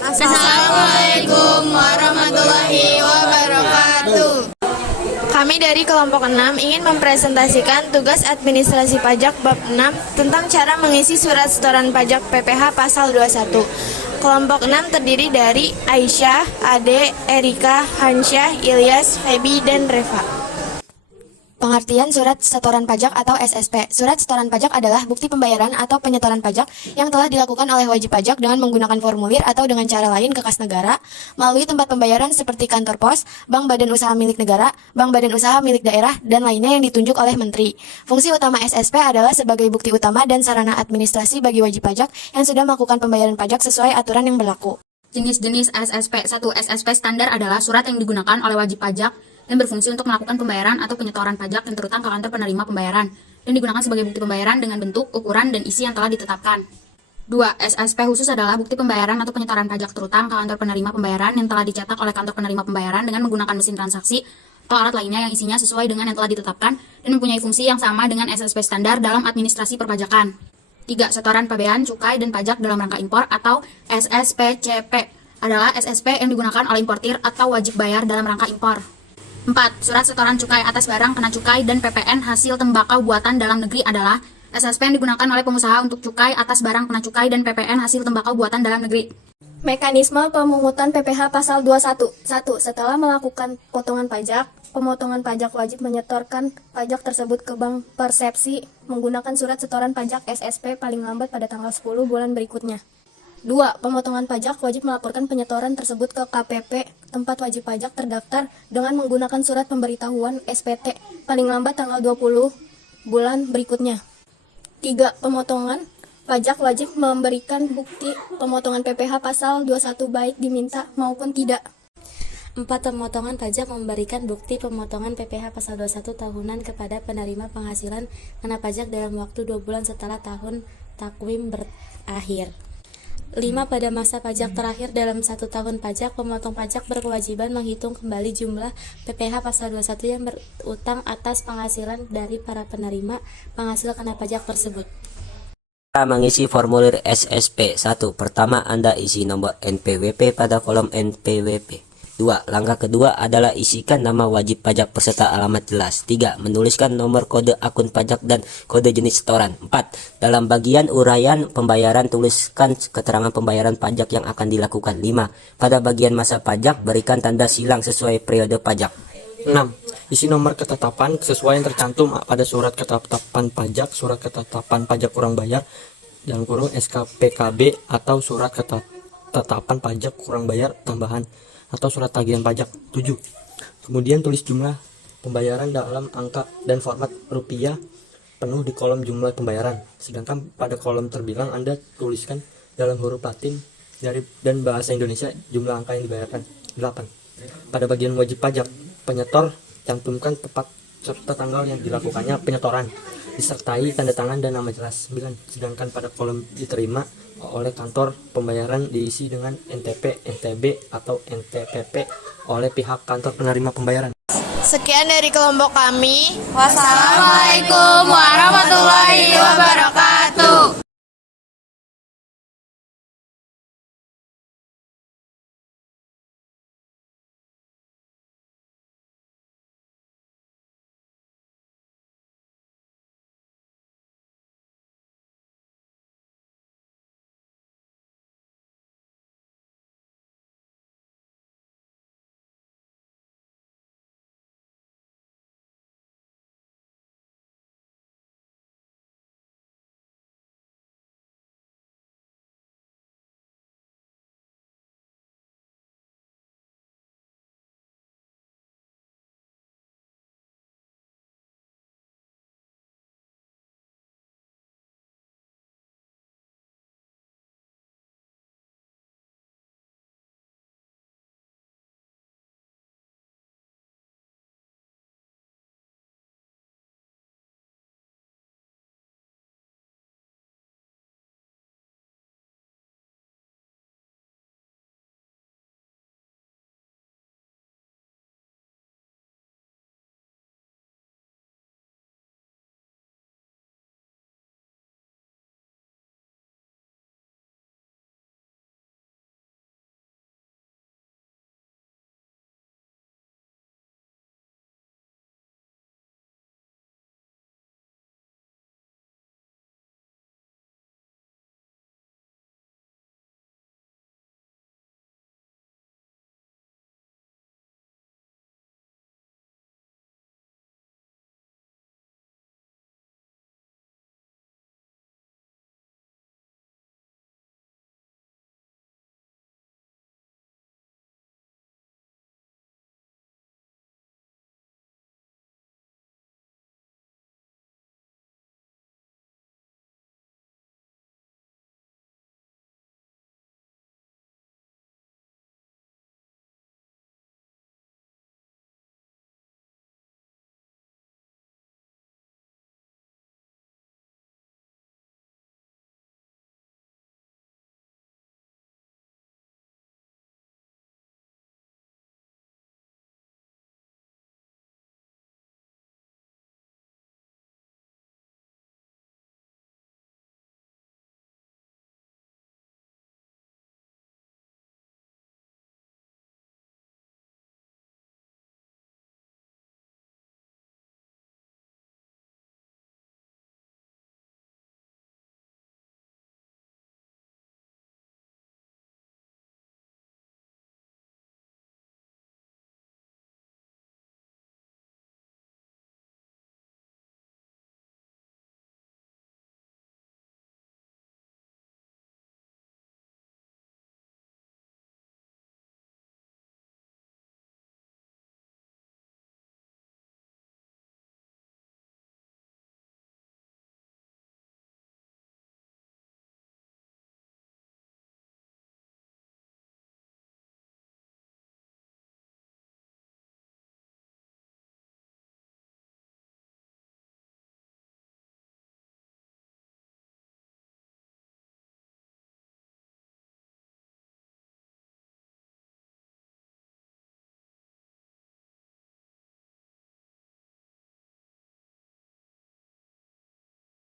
Assalamualaikum warahmatullahi wabarakatuh. Kami dari kelompok 6 ingin mempresentasikan tugas administrasi pajak bab 6 tentang cara mengisi surat setoran pajak PPh pasal 21. Kelompok 6 terdiri dari Aisyah, Ade, Erika, Hansyah, Ilyas, Febi, dan Reva. Pengertian surat setoran pajak atau SSP. Surat setoran pajak adalah bukti pembayaran atau penyetoran pajak yang telah dilakukan oleh wajib pajak dengan menggunakan formulir atau dengan cara lain ke kas negara, melalui tempat pembayaran seperti kantor pos, bank badan usaha milik negara, bank badan usaha milik daerah, dan lainnya yang ditunjuk oleh menteri. Fungsi utama SSP adalah sebagai bukti utama dan sarana administrasi bagi wajib pajak yang sudah melakukan pembayaran pajak sesuai aturan yang berlaku. Jenis-jenis SSP. 1. SSP standar adalah surat yang digunakan oleh wajib pajak dan berfungsi untuk melakukan pembayaran atau penyetoran pajak yang terutang ke kantor penerima pembayaran dan digunakan sebagai bukti pembayaran dengan bentuk, ukuran, dan isi yang telah ditetapkan. 2. SSP khusus adalah bukti pembayaran atau penyetoran pajak terutang ke kantor penerima pembayaran yang telah dicetak oleh kantor penerima pembayaran dengan menggunakan mesin transaksi atau alat lainnya yang isinya sesuai dengan yang telah ditetapkan dan mempunyai fungsi yang sama dengan SSP standar dalam administrasi perpajakan. 3. Setoran pabean, cukai, dan pajak dalam rangka impor atau SSPCP adalah SSP yang digunakan oleh importir atau wajib bayar dalam rangka impor. 4. Surat setoran cukai atas barang kena cukai dan PPN hasil tembakau buatan dalam negeri adalah SSP yang digunakan oleh pengusaha untuk cukai atas barang kena cukai dan PPN hasil tembakau buatan dalam negeri. Mekanisme pemungutan PPh pasal 21. 1. Setelah melakukan potongan pajak, pemotongan pajak wajib menyetorkan pajak tersebut ke bank persepsi menggunakan surat setoran pajak SSP paling lambat pada tanggal 10 bulan berikutnya. 2. Pemotongan pajak wajib melaporkan penyetoran tersebut ke KPP tempat wajib pajak terdaftar dengan menggunakan surat pemberitahuan SPT paling lambat tanggal 20 bulan berikutnya. 3. Pemotongan pajak wajib memberikan bukti pemotongan PPh pasal 21 baik diminta maupun tidak. 4. Pemotongan pajak memberikan bukti pemotongan PPh pasal 21 tahunan kepada penerima penghasilan kena pajak dalam waktu 2 bulan setelah tahun takwim berakhir. 5. Pada masa pajak terakhir dalam 1 tahun pajak, pemotong pajak berkewajiban menghitung kembali jumlah PPh pasal 21 yang berutang atas penghasilan dari para penerima penghasil kena pajak tersebut. Cara mengisi formulir SSP. 1. Pertama, Anda isi nomor NPWP pada kolom NPWP. 2. Langkah kedua adalah isikan nama wajib pajak beserta alamat jelas. 3. Menuliskan nomor kode akun pajak dan kode jenis setoran. 4. Dalam bagian uraian pembayaran tuliskan keterangan pembayaran pajak yang akan dilakukan. 5. Pada bagian masa pajak berikan tanda silang sesuai periode pajak. 6. Isi nomor ketetapan sesuai yang tercantum pada surat ketetapan pajak, surat ketetapan pajak kurang bayar, dalam kurung SKPKB atau surat ketetapan pajak kurang bayar tambahan atau surat tagihan pajak. 7. Kemudian tulis jumlah pembayaran dalam angka dan format rupiah penuh di kolom jumlah pembayaran. Sedangkan pada kolom terbilang Anda tuliskan dalam huruf Latin dan bahasa Indonesia jumlah angka yang dibayarkan. 8. Pada bagian wajib pajak, penyetor cantumkan tepat serta tanggal yang dilakukannya penyetoran, disertai tanda tangan dan nama jelas. 9. Sedangkan pada kolom diterima oleh kantor pembayaran diisi dengan NTP, NTB, atau NTPP oleh pihak kantor penerima pembayaran. Sekian dari kelompok kami. Wassalamualaikum warahmatullahi wabarakatuh.